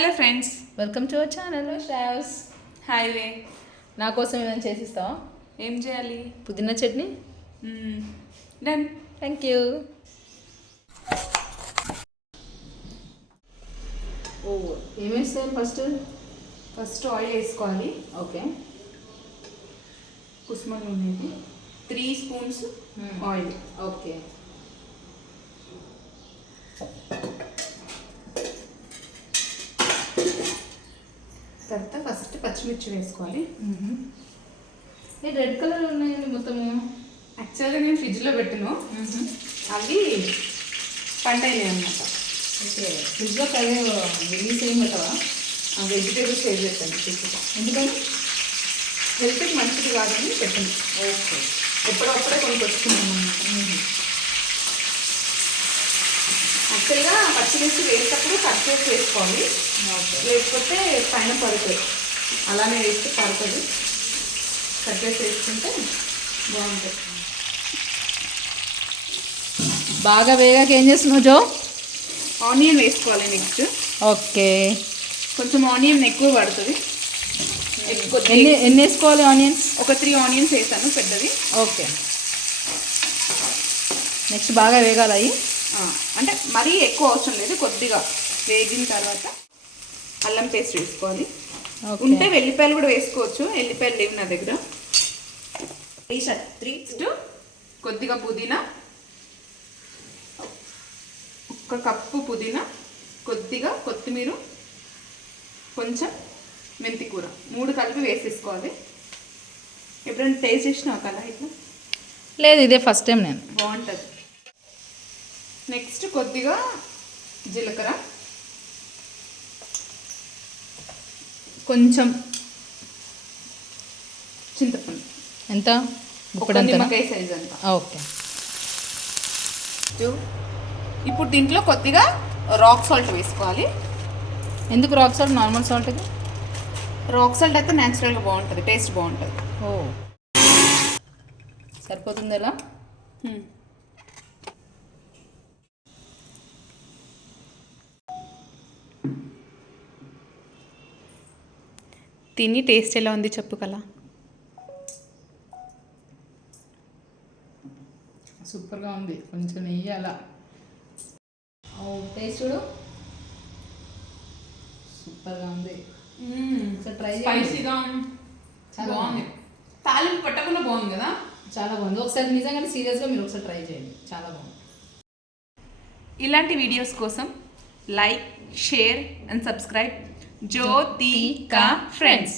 Hello friends, welcome to our channel Sravs. Hi వే. నా కోసం ఏమైనా చేసిస్తావా? ఏం చేయాలి? పుదీనా చట్నీ. డన్. Thank you. ఓ ఏమేస్తారు ఫస్ట్ ఆయిల్ వేసుకోవాలి. ఓకే. కుసుమ నూనె 3 స్పూన్స్ ఆయిల్. ఓకే. తర్వాత ఫస్ట్ పచ్చిమిర్చి వేసుకోవాలి. రెడ్ కలర్ ఉన్నాయండి మొత్తము. యాక్చువల్గా నేను ఫ్రిడ్జ్లో పెట్టాను, అవి పండైనాయి అన్నమాట. ఓకే. ఫ్రిడ్జ్లో కదే రిలీజ్ ఏం పెట్టవా? వెజిటేబుల్స్ వేసి పెట్టండి ఫ్రిడ్జ్లో. ఎందుకని? హెల్త్కి మంచిది కాదని పెట్టండి. ఓకే. ఎప్పుడప్పుడే కొనుక్కొచ్చుకున్నాం అన్నమాట. యాక్చువల్గా పచ్చిమిర్చి వేసేటప్పుడు కట్ చేసి వేసుకోవాలి, లేకపోతే పైన పడుతుంది. అలానే వేస్తే పడుతుంది. కట్ చేసి వేసుకుంటే బాగుంటుంది. బాగా వేగాక ఏం చేస్తున్నావు జో? ఆనియన్ వేసుకోవాలి నెక్స్ట్. ఓకే. కొంచెం ఆనియన్ ఎక్కువ పడుతుంది. ఎన్ని వేసుకోవాలి ఆనియన్స్? ఒక 3 ఆనియన్స్ వేసాను పెద్దది. ఓకే. నెక్స్ట్ బాగా వేగాలి. అంటే మరీ ఎక్కువ అవసరం లేదు, కొద్దిగా వేగిన తర్వాత అల్లం పేస్ట్ వేసుకోవాలి. ఉంటే వెల్లిపాయలు కూడా వేసుకోవచ్చు, వెల్లిపాయలు లేవు నా దగ్గర. కొద్దిగా పుదీనా, 1 కప్పు పుదీనా, కొద్దిగా కొత్తిమీర, కొంచెం మెంతి కూర, 3 కలిపి వేసేసుకోవాలి. ఎప్పుడైనా టేస్ట్ చేసినావు కదా ఇట్లా? లేదు, ఇదే ఫస్ట్ టైం. నేను బాగుంటుంది. నెక్స్ట్ కొద్దిగా జీలకర్ర, కొంచెం చింతపండు. ఎంత? ఒక నిమ్మకాయ సైజ్ అంత. ఓకే. ఇప్పుడు దీంట్లో కొద్దిగా రాక్ సాల్ట్ వేసుకోవాలి. ఎందుకు rock salt? Normal salt. Rock salt అయితే న్యాచురల్గా బాగుంటుంది, టేస్ట్ బాగుంటుంది. ఓ సరిపోతుంది. ఎలా? తిని టేస్ట్ ఎలా ఉంది చెప్పు కలా. సూపర్గా ఉంది. కొంచెం నెయ్యి అలా. టేస్ట్ చూడు, సూపర్గా ఉంది. ట్రై స్పైసీగా చాలా బాగుంది. తాలింపు పట్టకుండా బాగుంది కదా, చాలా బాగుంది. ఒకసారి నిజంగానే సీరియస్గా మీరు ఒకసారి ట్రై చేయండి, చాలా బాగుంది. ఇలాంటి వీడియోస్ కోసం like, share and subscribe Jyothika friends.